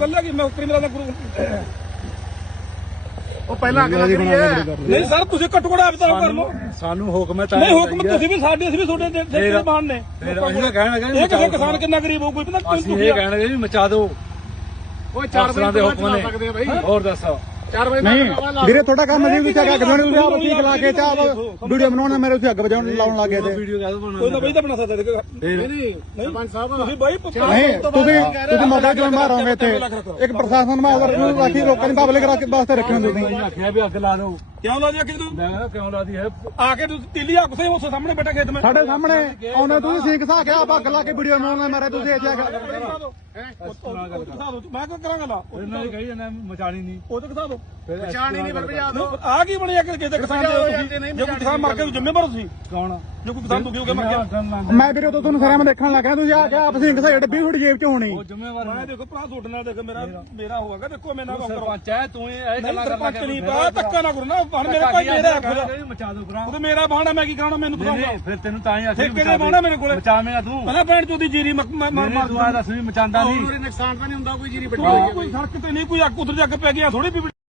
ਬੱਕਰੀ ਮੇਰਾ ਤਾਂ ਗੁਰੂ ਉਹ ਪਹਿਲਾਂ ਅੱਗ ਲੱਗ ਰਹੀ ਹੈ ਨਹੀਂ ਸਰ ਤੁਸੀਂ ਘੱਟੋ ਘੱਟ ਆਪ ਤਾਂ ਕਰ ਲਓ ਸਾਨੂੰ ਹੁਕਮ ਹੈ ਤਾਂ ਨਹੀਂ ਹੁਕਮ ਤੁਸੀਂ ਵੀ ਸਾਡੇ ਅਸੀਂ ਵੀ ਤੁਹਾਡੇ ਦੇ ਦੇ ਕੇ ਬਾਣ ਨੇ। ਫਿਰ ਅਸੀਂ ਤਾਂ ਕਹਿਣ ਲੱਗੇ ਇਹ ਕਿਸੇ ਕਿਸਾਨ ਕਿੰਨਾ ਗਰੀਬ ਹੋਊ ਕੋਈ ਪਤਾ ਅਸੀਂ ਇਹ ਕਹਿਣ ਲੱਗੇ ਵੀ ਮਚਾ ਦਿਓ। ਉਹ 4 ਅਫਸਰਾਂ ਵਜੇ ਦੇ ਤੋਂ ਹੁਕਮ ਬਾਅਦ ਸਕਦੇ ਆ ਨੇ ਬਾਈ ਹੋਰ ਦੱਸੋ। 4 ਵਜੇ ਨਹੀਂ ਵੀਰੇ ਤੁਹਾਡਾ ਕੰਮ ਨਹੀਂ ਤੁਸੀਂ ਅੱਗ ਬਣਾਉਣੀ ਤੁਸੀਂ ਆਪ ਠੀਕ ਲਾ ਕੇ ਚਾਹ ਵੀਡੀਓ ਬਣਾਉਣਾ ਮੇਰੇ ਤੁਸੀਂ ਅੱਗ ਵਜਾਉਣ ਲਾਉਣ ਲੱਗ ਗਏ ਤੇ। ਵੀਡੀਓ ਕਹਿ ਦੋ ਕੋਈ ਨਾ ਬਈ ਤਾਂ ਬਣਾ ਸਕਦਾ ਨਹੀਂ ਨਹੀਂ ਸਰਪੰਚ ਸਾਹਿਬ ਤੁਸੀਂ ਬਾਈ ਨਹੀਂ ਤੁਸੀਂ ਤੁਸੀਂ ਮੌਕਾ ਕਿਉਂ ਮਾਰੋਗੇ ਇੱਥੇ? ਇੱਕ ਪ੍ਰਸ਼ਾਸਨ ਮਾ ਆਦਰ ਨੂੰ ਰਾਖੀ ਲੋਕਾਂ ਦੀ ਪਬਲਿਕ ਰੱਖ ਵਾਸਤੇ ਰੱਖਣਾ ਤੁਸੀਂ। ਆਖਿਆ ਵੀ ਅੱਗ ਲਾ ਦਿਓ। ਕਿਉਂ ਲਾ ਦਿਆ ਕਿ ਤੂੰ? ਮੈਂ ਕਿਉਂ ਲਾਦੀ ਹੈ? ਆ ਕੇ ਤੁਸੀਂ ਤੀਲੀ ਆ ਕੁਸੇ ਉਸ ਸਾਹਮਣੇ ਬੈਠਾ ਖੇਤ ਮੈਂ। ਸਾਡੇ ਸਾਹਮਣੇ ਆਉਂਦੇ ਤੁਸੀਂ ਸਿੰਘ ਸਾ ਕੇ ਆਪ ਅੱਗ ਲਾ ਕੇ ਵੀਡੀਓ ਬਣਾਉਣਾ ਮਾਰੇ ਤੁਸੀਂ ਇੱਥੇ ਆ ਕੇ ਮੈਂ ਕਿਉਂ ਕਰਾਂਗਾ ਲਾ? ਇਹਨਾਂ ਨੇ ਕਹੀ ਜਾਂਦਾ ਮਚਾਣੀ ਨਹੀਂ। ਉਹ ਤਾਂ ਦਿਖਾ ਦੋ। ਪਛਾਣ ਹੀ ਨਹੀਂ ਬਜਾ ਦੋ। ਆ ਕੀ ਬਣਿਆ ਕਿ ਕਿਸੇ ਕਿਸਾਨ ਦੇ ਜੇ ਕੋਈ ਕਿਸਾਨ ਮਰ ਗਿਆ ਤਾਂ। ਜ਼ਿੰਮੇਵਾਰ ਤੁਸੀਂ? ਕੌਣ? ਜੇ ਕੋਈ ਕਿਸਾਨ ਦੁਖੀ ਹੋ ਕੇ ਮਰ ਗਿਆ। ਮੈਂ ਵੀਰੇ ਉਦੋਂ ਤੁਹਾਨੂੰ ਸਾਰਿਆਂ ਨੂੰ ਦੇਖਣ ਲੱਗਿਆ ਤੁਸੀਂ ਆ ਕੇ ਆਪ ਸਿੰਘ ਸਾ ਡੱਬੀ ਫੁੱਟ ਜੇਬ ਚ ਹੋਣੀ। ਉਹ ਜ਼ਿੰਮੇਵਾਰ ਮੈਂ ਦੇਖੋ ਭਰਾ ਤੁਹਾਡੇ ਨਾਲ ਦੇਖ ਮੇਰਾ ਮੇਰਾ ਹੋਵੇਗਾ ਦੇਖੋ ਮੈਂ ਨਾ ਕਰਵਾ ਸਰਪੰਚ ਹੈ ਤੂੰ ਇਹ ਗੱਲਾਂ ਸਰਪੰਚ ਕਰਨਾ ਨਹੀਂ ਪਾ ਧੱਕਾ ਨਾ ਕਰੋ ਨਾ ਹੁਣ ਮੇਰੇ ਭਾਈ ਮੇਰਾ ਆਖੋ ਮਚਾ ਦੋ ਕਰਾਂ ਉਹ ਤਾਂ ਮੇਰਾ ਬਾਣਾ ਮੈਂ ਕੀ ਕਰਾਉਣਾ ਮੈਨੂੰ ਬਤਾਉਂਗਾ ਫਿਰ ਤੈਨੂੰ ਤਾਂ ਹੀ ਬਾਣਾ ਮੇਰੇ ਕੋਲੇ? ਮਚਾਵੇਂਗਾ ਤੂੰ। ਪਹਿਲਾਂ ਭੈਣ ਚੋਦੀ ਜੀਰੀ ਮਰ ਦੱਸ ਵੀ ਮਚਾਉਂਦਾ ਨਹੀਂ ਨੁਕਸਾਨ ਤਾਂ ਨਹੀਂ ਹੁੰਦਾ ਕੋਈ ਜੀਰੀ ਵੱਡੀ ਹੋਈ ਕੋਈ ਸੜਕ ਤੇ ਨਹੀਂ ਕੋਈ ਅੱਗ ਉਧਰ ਜਾ ਕੇ ਪੈ ਗਿਆ ਥੋੜੀ ਵੀ